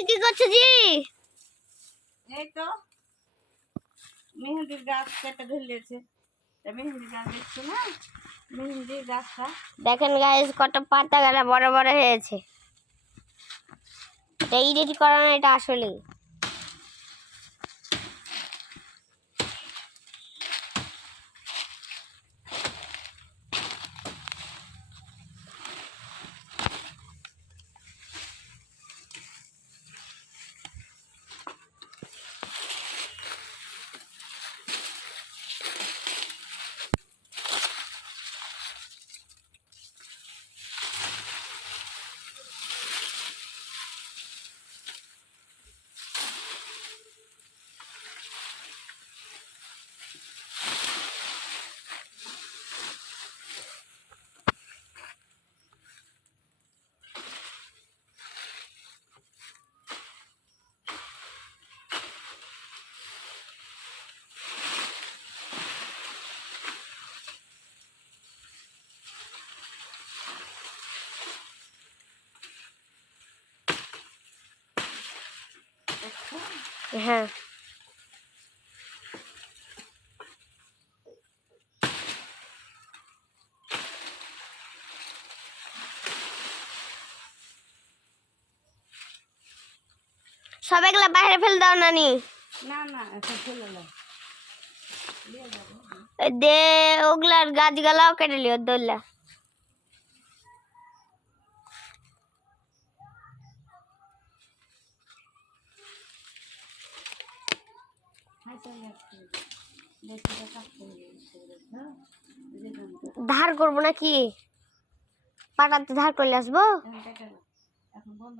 কি করছ জি এই তো। মেহেন্দির গাছ কেটে ঢেলেছে তা মেহেন্দির গাছ দেখছ না? মেহেন্দির গাছটা। দেখেন গাছ কত পাতা গেলে বড় বড় হয়েছে। এটা ইডিট করা না এটা আসলে হ্যাঁ। সবাইগুলা বাইরে ফেল দাও নানি। না না দে ওগুলার গাছগুলাও কেটে লিও দোল্লা ধার করব নাকি? পাটাতে ধার করলে আসব? এখন বন্ধ